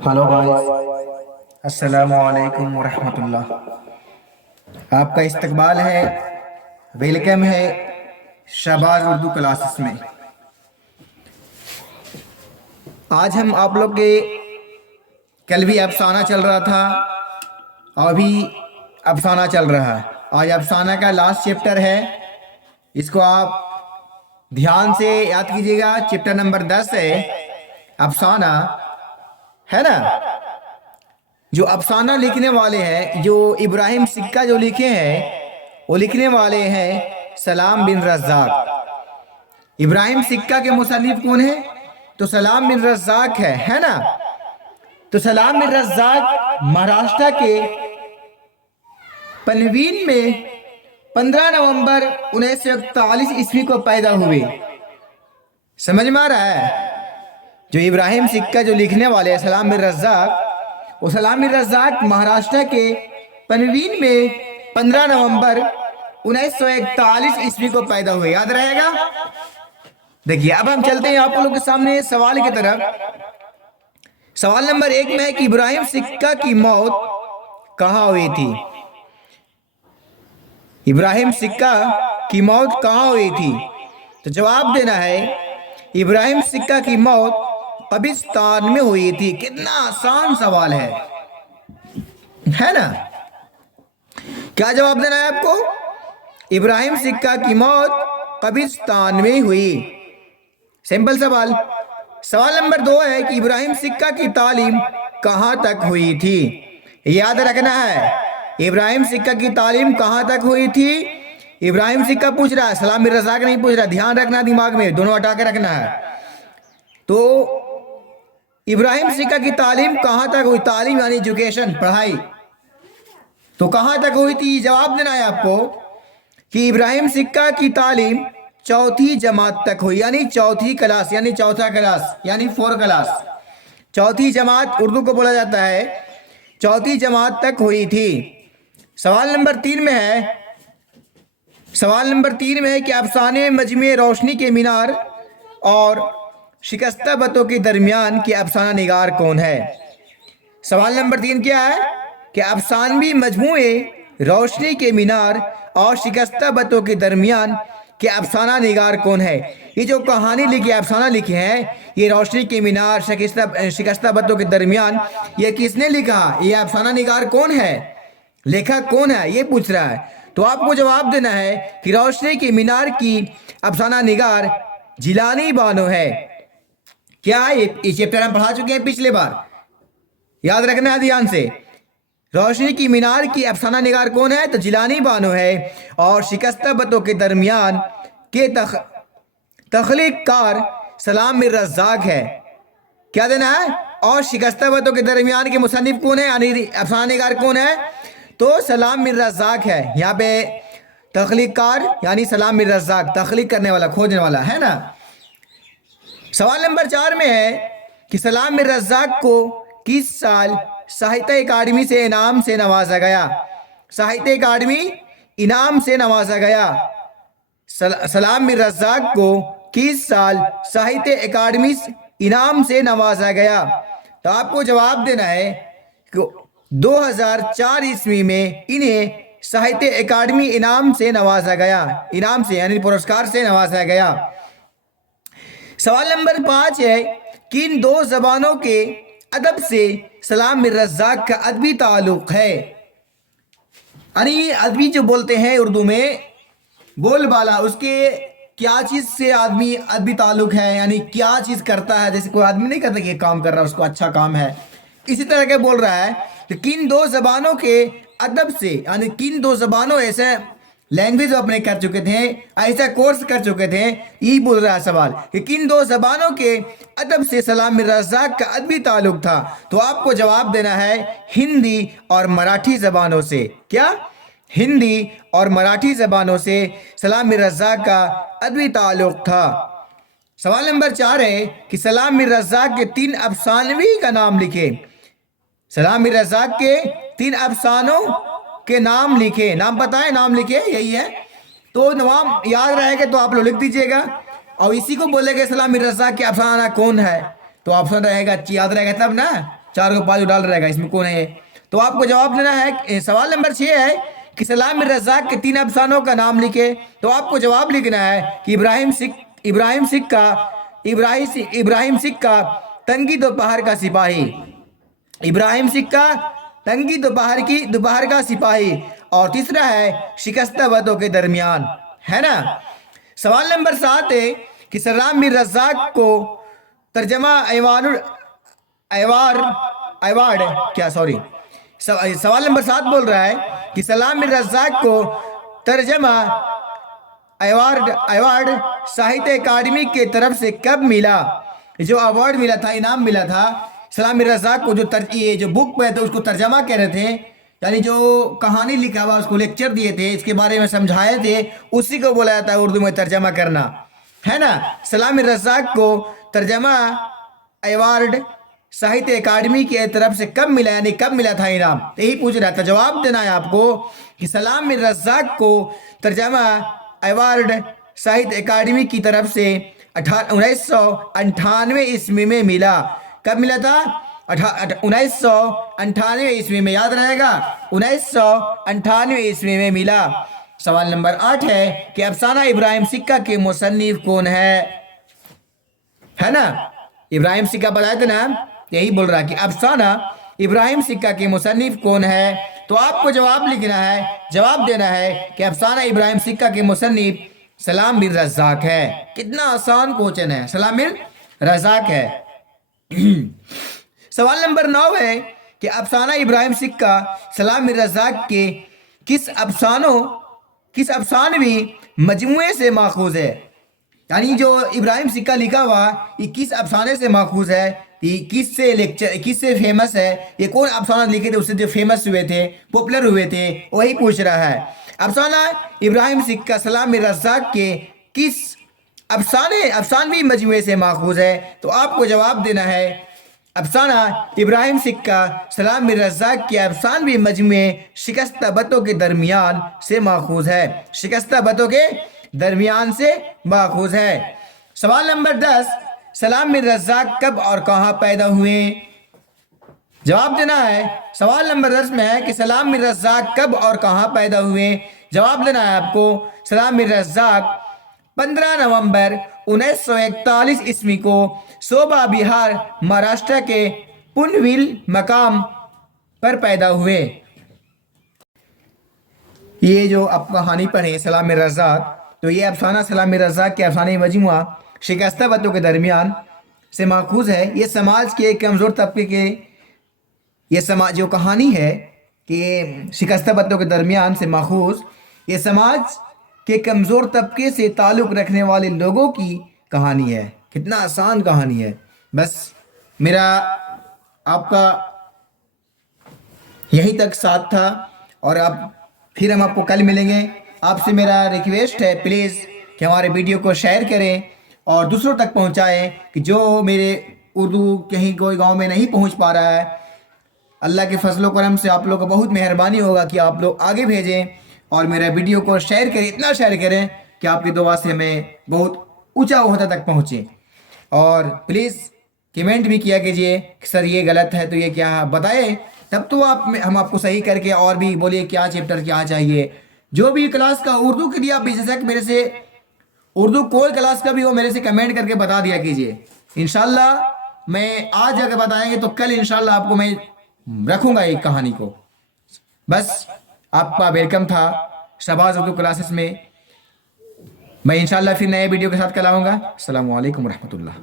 Hello guys, अस्सलाम वालेकुम वरहमतुल्लाह। आपका इस्तकबाल है, वेलकम है शहबाज उर्दू क्लासेस में। आज हम आप लोग के कल भी अफसाना चल रहा था और अभी अफसाना चल रहा है। आज अफसाना का लास्ट चैप्टर है, इसको आप ध्यान से याद कीजिएगा। चैप्टर नंबर 10 है अफसाना, है ना। जो अफसाना लिखने वाले हैं, जो इब्राहिम सिक्का जो लिखे हैं, वो लिखने वाले हैं सलाम बिन रज़्ज़ाक़। इब्राहिम सिक्का के मुसन्निफ कौन है? तो सलाम बिन रज़्ज़ाक़ है ना। तो सलाम बिन रज़्ज़ाक़ महाराष्ट्र के पनवीन में 15 नवंबर 1941 ईस्वी को पैदा हुए। समझ में आ रहा है? जो इब्राहिम सिक्का जो लिखने वाले हैं सलाम बिन रज़्ज़ाक़, वो सलाम बिन रज़्ज़ाक़ महाराष्ट्र के पनवीन में 15 नवंबर 1941 ईस्वी को पैदा हुए। याद रहेगा। देखिए, अब हम चलते हैं आप लोगों के सामने सवाल की तरफ। सवाल नंबर 1 में है कि इब्राहिम सिक्का की मौत कहाँ हुई थी? इब्राहिम सिक्का की मौत कहाँ हुई थी? तो जवाब देना है इब्राहिम सिक्का की मौत कब्रिस्तान में हुई थी। कितना आसान सवाल है ना। क्या जवाब देना है आपको? इब्राहिम सिक्का की मौत कब्रिस्तान में हुई। सिंपल सवाल। सवाल नंबर 2 है कि इब्राहिम सिक्का की तालीम कहां तक हुई थी? याद रखना है, इब्राहिम सिक्का की तालीम कहां तक हुई थी। इब्राहिम सिक्का पूछ रहा है, सलाम बिन रज़्ज़ाक़ नहीं पूछ रहा। ध्यान रखना, दिमाग में दोनों हटा के रखना है। तो इब्राहिम सिक्का की तालीम कहां तक हुई? तालीम यानी एजुकेशन, पढ़ाई। तो कहां तक हुई थी? जवाब देना है आपको कि इब्राहिम सिक्का की तालीम चौथी जमात तक हुई, यानी चौथी क्लास, यानी चौथा क्लास, यानी 4 क्लास। चौथी जमात उर्दू को बोला जाता है, चौथी जमात तक हुई थी। सवाल नंबर 3 में है, सवाल नंबर 3 में है कि अफसाने मजमे रोशनी के मीनार और शिकस्ता बतों के दरमियान के अफसाना निगार कौन है? सवाल नंबर 3 क्या है कि अफसानवी मजमूए रोशनी के मीनार और शिकस्ता बतों के दरमियान के अफसाना निगार कौन है? ये जो कहानी लिखी, अफसाना लिखे हैं, ये रोशनी के मीनार, शिकस्ता बतों के दरमियान, ये किसने लिखा? ये अफसाना निगार कौन है? लेखक कौन है? ये पूछ रहा है। तो आपको जवाब देना है कि रोशनी के मीनार की अफसाना निगार जिलानी बानो है। क्या ये चैप्टर हम पढ़ा चुके हैं पिछले बार, याद रखना है ध्यान से। रोशनी की मीनार की अफसाना निगार कौन है? तो जिलानी बानो है। और शिकस्ता बतों के दरमियान के तख्लीक कार सलाम बिन रज़्ज़ाक़ है। क्या देना है? और शिकस्ता बतों के दरमियान के मुसन्निफ कौन है, यानी अफसाना निगार कौन है? तो सलाम बिन रज़्ज़ाक़ है। यहाँ पे तख्लीक कार यानी सलाम बिन रज़्ज़ाक़, तख्लीक करने वाला, खोजने वाला, है ना। सवाल नंबर 4 में है कि सलाम बिन रज़्ज़ाक़ को किस साल साहित्य अकादमी से इनाम से नवाजा गया? साहित्य अकादमी इनाम से नवाजा गया। सलाम बिन रज़्ज़ाक़ को किस साल साहित्य अकादमी इनाम से नवाजा गया? तो आपको जवाब देना है कि 2004 ईस्वी में इन्हें साहित्य अकादमी इनाम से नवाजा गया। इनाम से यानी पुरस्कार से नवाजा गया। सवाल नंबर 5 है, किन 2 जबानों के अदब से सलाम बिन रज़्ज़ाक़ का अदबी ताल्लुक़ है? यानी अदबी जो बोलते हैं उर्दू में, बोलबाला, उसके क्या चीज़ से आदमी अदबी ताल्लुक़ है, यानी क्या चीज़ करता है। जैसे कोई आदमी नहीं करता कि काम कर रहा है, उसको अच्छा काम है, इसी तरह के बोल रहा है। तो किन 2 जबानों के अदब से, यानी किन 2 जबानों, ऐसे लैंग्वेज अपने कर चुके थे, ऐसा कोर्स कर चुके थे, यही बोल रहा है सवाल कि किन 2 जबानों के अदब से सलाम बिन रज़्ज़ाक़ का अदबी ताल्लुक़ था। तो आपको जवाब देना है हिंदी और मराठी ज़बानों से। क्या? हिंदी और मराठी ज़बानों से सलाम बिन रज़्ज़ाक़ का अदबी ताल्लुक़ था। सवाल नंबर 4 है कि सलाम बिन रज़्ज़ाक़ के 3 अफसानवी का नाम लिखे। सलाम बिन रज़्ज़ाक़ के 3 अफसानों के नाम लिखे। नाम पता है? नाम लिखे, यही है। तो नाम याद रहेगा तो आप लोग लिख दीजिएगा, और इसी को बोलेगा सलाम बिन रज़्ज़ाक़ के अफसाना कौन है। तो ऑप्शन रहेगा, याद रहेगा तब ना। 4 को 5 डाल रहेगा, इसमें कौन है? तो आपको जवाब देना है। सवाल नंबर 6 है कि सलाम मिर रज़ाक के 3 अफसानों का नाम लिखे। तो आपको जवाब लिखना है कि इब्राहिम सिक्का तंगी दोपहर का सिपाही, इब्राहिम सिक्का तंगी दोपहर का सिपाही। और तीसरा है शिकस्ता बतों के दरमियान, है ना। सवाल नंबर 7 है कि सलाम मिर रज़ाक को तर्जमा सवाल नंबर 7 बोल रहा है कि सलाम मिर रज़ाक को तर्जमा अवार्ड साहित्य अकादमी के तरफ से कब मिला? जो अवार्ड मिला था, इनाम मिला था सलाम मिर रज़ाक को, ये जो बुक में थे उसको तर्जमा कह रहे थे, यानी जो कहानी लिखा हुआ उसको लेक्चर दिए थे, इसके बारे में समझाए थे, उसी को बोला जाता है उर्दू में तर्जमा करना, है ना। सलाम मिर रज़ाक को तर्जमा अवार्ड साहित्य अकादमी की तरफ से कब मिला, यानी कब मिला था इनाम, यही पूछ रहा था। जवाब देना है आपको कि सलाम मिर रज़ाक को तर्जमा अवार्ड साहित्य अकादमी की तरफ से 1998 ईस्वी में मिला। कब मिला था? 1998 ईस्वी में, याद रहेगा, 1998 ईस्वी में मिला। सवाल नंबर 8 है कि अफसाना इब्राहिम सिक्का के मुसन्निफ कौन है ना। इब्राहिम सिक्का बताए थे ना, यही बोल रहा है कि अफसाना इब्राहिम सिक्का के मुसन्निफ कौन है। तो आपको जवाब लिखना है, जवाब देना है कि अफसाना इब्राहिम सिक्का के मुसन्निफ सलाम मिर रज़ाक है। कितना आसान क्वेश्चन है, सलाम मिर रज़ाक है। सवाल नंबर 9 है कि अफसाना इब्राहिम सिक्का सलाम मिर रज़ाक के किस अफसानवी मजमुए से माखूज है, यानी जो इब्राहिम सिक्का लिखा हुआ ये किस अफसाने से माखूज है, ये किससे फेमस है, ये कौन अफसाना लिखे थे उससे जो फेमस हुए थे, पॉपुलर हुए थे, वही पूछ रहा है। अफसाना इब्राहिम सिक्का सलाम मिर रज़ाक के किस अफसानवी मजमुए से माखूज है। तो आपको जवाब देना है अफसाना इब्राहिम सिक्का सलाम मिर रज़ाक के अफसानवी मजमुए शिकस्ता बतों के दरमियान से माखूज है, शिकस्ता बतों के दरमियान से माखूज है। सवाल नंबर 10, सलाम मिर रज़ाक कब और कहाँ पैदा हुए? जवाब देना है। सवाल नंबर 10 में है कि सलाम मिर रज़ाक कब और कहाँ पैदा हुए। जवाब देना है आपको। सलाम मिर रज़ाक 15 नवंबर 1941 ईस्वी को सोबा बिहार महाराष्ट्र के पुनविल मकाम पर पैदा हुए। ये जो आप कहानी पढ़े सलाम मिर रज़ाक, तो ये अफसाना सलाम मिर रज़ाक के अफसाने मजमुआ शिकस्ता बतों के दरमियान से माखूज है। ये समाज के एक कमज़ोर तबके के, ये समाज जो कहानी है कि शिकस्ता बतों के दरमियान से माखूज, ये समाज के कमज़ोर तबके से ताल्लुक़ रखने वाले लोगों की कहानी है। कितना आसान कहानी है। बस मेरा आपका यहीं तक साथ था, और अब फिर हम आपको कल मिलेंगे। आपसे मेरा रिक्वेस्ट है प्लीज़ कि हमारे वीडियो को शेयर करें और दूसरों तक पहुंचाएं, कि जो मेरे उर्दू कहीं कोई गांव में नहीं पहुंच पा रहा है, अल्लाह के फजल करम से आप लोगों को बहुत मेहरबानी होगा कि आप लोग आगे भेजें और मेरा वीडियो को शेयर करें, इतना शेयर करें कि आपकी दुआ से हमें बहुत ऊंचा ओहदा तक पहुँचे। और प्लीज़ कमेंट भी किया कीजिए कि सर ये गलत है तो ये क्या बताएं, तब तो हम आपको सही करके और भी बोलिए क्या चैप्टर क्या चाहिए। जो भी क्लास का उर्दू के लिए आप बेशक मेरे से, उर्दू कोई क्लास का भी हो, मेरे से कमेंट करके बता दिया कीजिए। इंशाल्लाह मैं आज अगर बताएंगे तो कल इंशाल्लाह आपको मैं रखूँगा एक कहानी को। बस आपका वेलकम था शहबाज उर्दू क्लासेस में। मैं इंशाल्लाह फिर नए वीडियो के साथ कल आऊँगा। अस्सलामु अलैकुम रहमतुल्लाह।